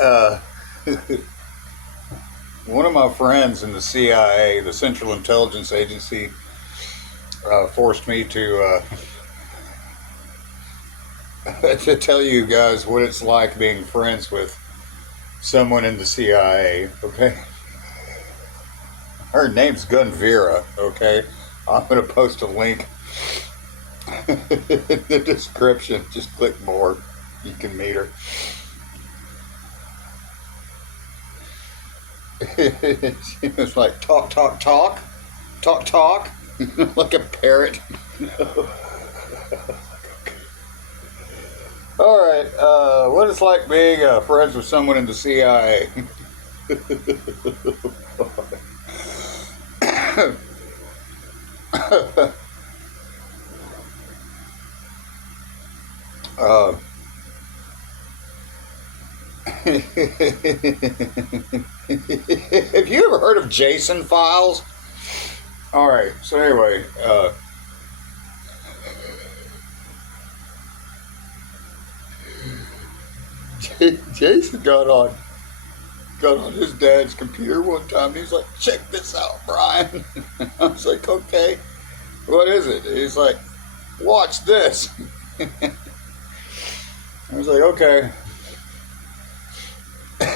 uh, One of my friends in the CIA, the Central Intelligence Agency, forced me to tell you guys what it's like being friends with someone in the CIA. Okay, her name's GUNVIRA. Okay, I'm gonna post a link in the description. Just click more. You can meet her. She was like, talk, talk, talk, talk, talk, like a parrot. All right, what it's like being friends with someone in the CIA. uh, Have you ever heard of Jason files? All right, so anyway, Jason got on his dad's computer one time. And he's like, "Check this out, Brian." I was like, "Okay, what is it?" He's like, "Watch this." I was like, "Okay."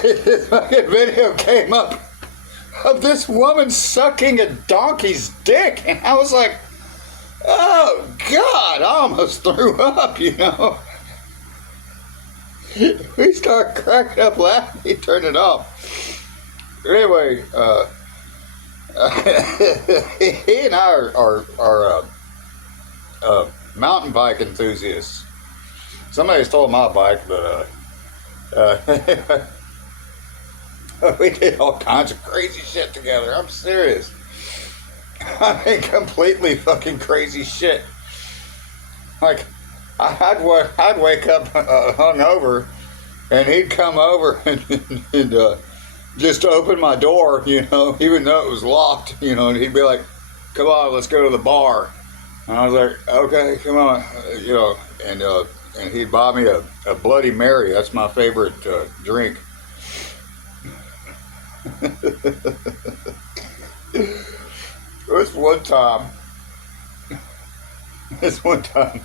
This fucking video came up of this woman sucking a donkey's dick, and I was like, "Oh God!" I almost threw up, you know. We start cracking up laughing. He turned it off. Anyway, he and I are mountain bike enthusiasts. Somebody stole my bike, but we did all kinds of crazy shit together. I'm serious. I mean, completely fucking crazy shit. Like, I'd wake up hungover, and he'd come over and just open my door, you know, even though it was locked, you know, and he'd be like, "Come on, let's go to the bar." And I was like, "Okay, come on," you know, and he'd buy me a Bloody Mary. That's my favorite drink. This one time, this one time,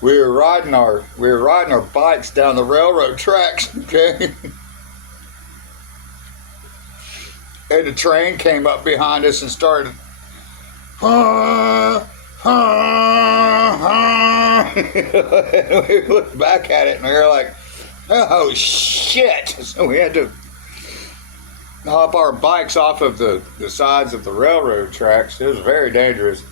we were riding our bikes down the railroad tracks, okay? And the train came up behind us and started and we looked back at it and we were like, "Oh shit." So we had to hop our bikes off of the sides of the railroad tracks. It was very dangerous.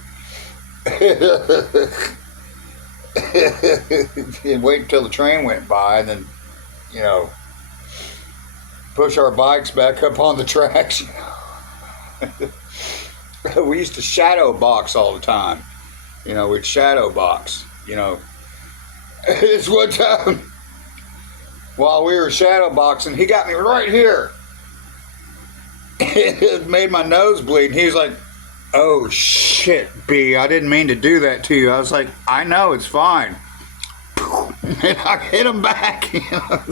And wait until the train went by and then, you know, push our bikes back up on the tracks. We used to shadow box all the time. You know, we'd shadow box, you know. This one time, while we were shadow boxing, he got me right here. It made my nose bleed. He was like, "Oh shit, B, I didn't mean to do that to you." I was like, "I know, it's fine." And I hit him back, you know.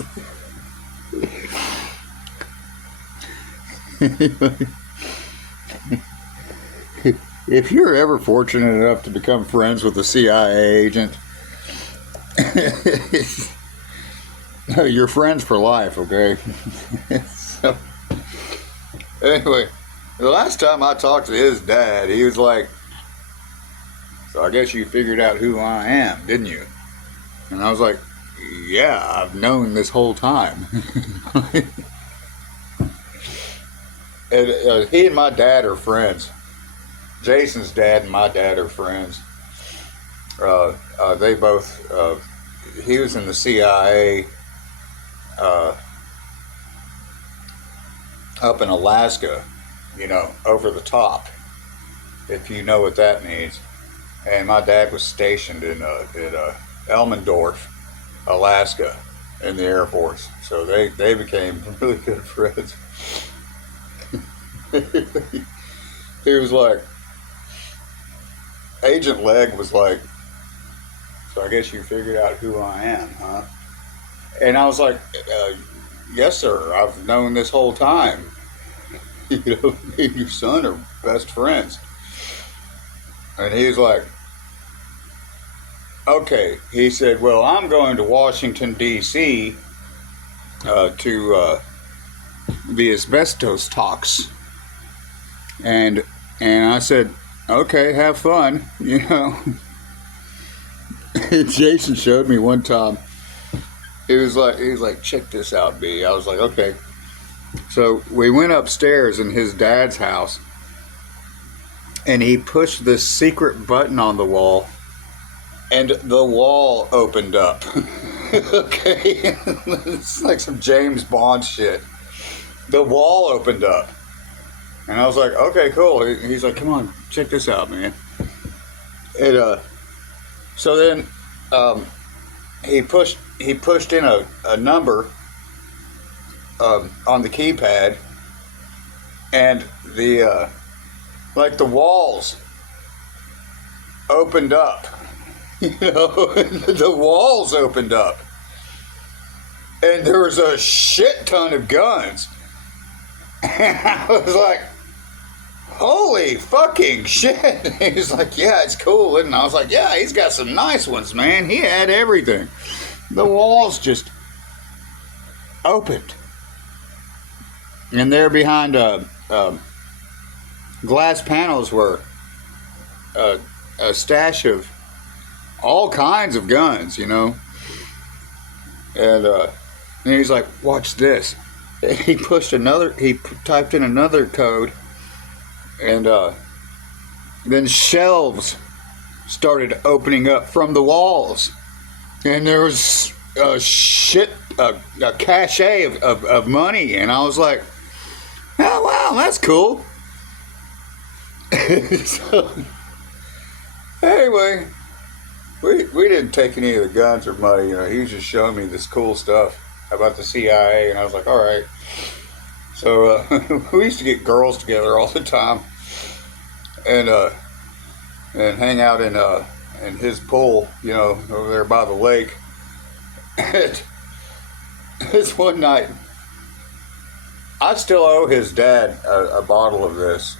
If you're ever fortunate enough to become friends with a CIA agent, you're friends for life, okay? So, anyway, the last time I talked to his dad, he was like, "So I guess you figured out who I am, didn't you?" And I was like, "Yeah, I've known this whole time." And he and my dad are friends. Jason's dad and my dad are friends. They both, he was in the CIA up in Alaska, you know, over the top, if you know what that means. And my dad was stationed in Elmendorf, Alaska, in the Air Force. So they became really good friends. He was like, Agent Leg was like, so I guess you figured out who I am, huh? And I was like, yes, sir. I've known this whole time. You know, me and your son are best friends. And he was like, okay. He said, well, I'm going to Washington, D.C. To the asbestos talks. And I said, okay, have fun, you know. Jason showed me one time. He was like, check this out, B. I was like, okay. So we went upstairs in his dad's house, and he pushed this secret button on the wall, and the wall opened up. Okay, it's like some James Bond shit. The wall opened up, and I was like, okay, cool. He's like, come on, check this out, man. So then he pushed in a number on the keypad, and the walls opened up. You know, the walls opened up, and there was a shit ton of guns. And I was like, holy fucking shit. He's like, yeah, it's cool. And I was like, yeah, he's got some nice ones, man. He had everything. The walls just opened. And there behind glass panels were a stash of all kinds of guns, you know. And he's like, watch this. He typed in another code, and then shelves started opening up from the walls, and there was a cache of money, and I was like, oh wow, that's cool. So anyway, we didn't take any of the guns or money, you know. He was just showing me this cool stuff about the CIA, and I was like, all right. So we used to get girls together all the time, and hang out in his pool, you know, over there by the lake. And this one night, I still owe his dad a bottle of this.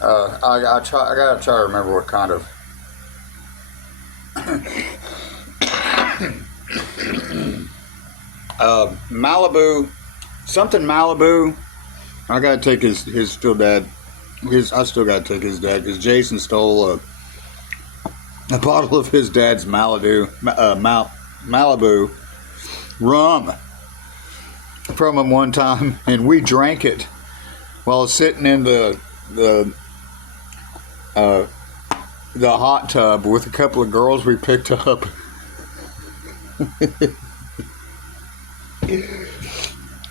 I gotta try to remember what kind of Malibu, something Malibu. I gotta take his still dad. I still gotta take his dad because Jason stole a bottle of his dad's Malibu rum from him one time, and we drank it while sitting in the hot tub with a couple of girls we picked up.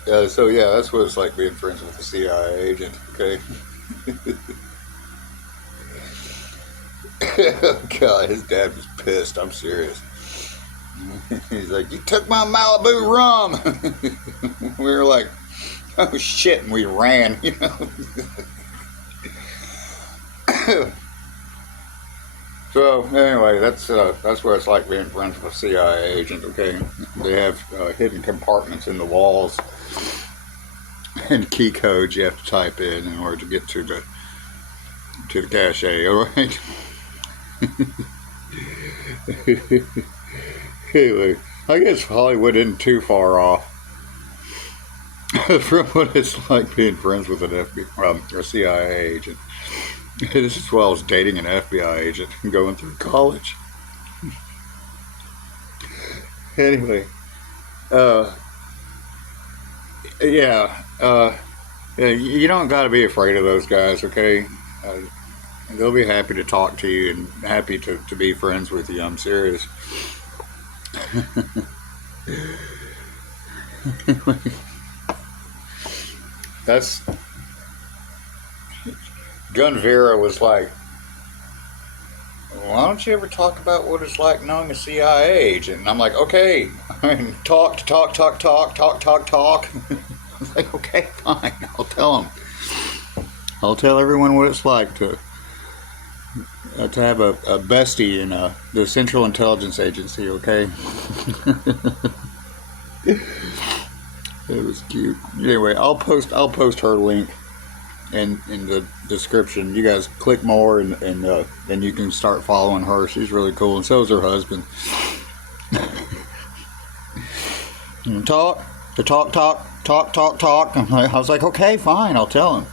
So yeah, that's what it's like being friends with a CIA agent. Okay. God, his dad was pissed. I'm serious. He's like, you took my Malibu rum. We were like, oh shit, and we ran, you know. So anyway, that's what it's like being friends with a CIA agent. Okay, they have hidden compartments in the walls and key codes you have to type in order to get to the cache. All right. Anyway, I guess Hollywood isn't too far off from what it's like being friends with an a CIA agent. This is while I was dating an FBI agent and going through college. Anyway, you don't got to be afraid of those guys, okay? They'll be happy to talk to you and happy to be friends with you. I'm serious. That's... GUNVIRA was like, why don't you ever talk about what it's like knowing a CIA agent? And I'm like, okay, talk. I was like, okay, fine, I'll tell them. I'll tell everyone what it's like to to have a bestie in the Central Intelligence Agency, okay? It was cute. Anyway, I'll post her link in the description. You guys click more and then you can start following her. She's really cool, and so is her husband. Talk. I was like, okay, fine, I'll tell him.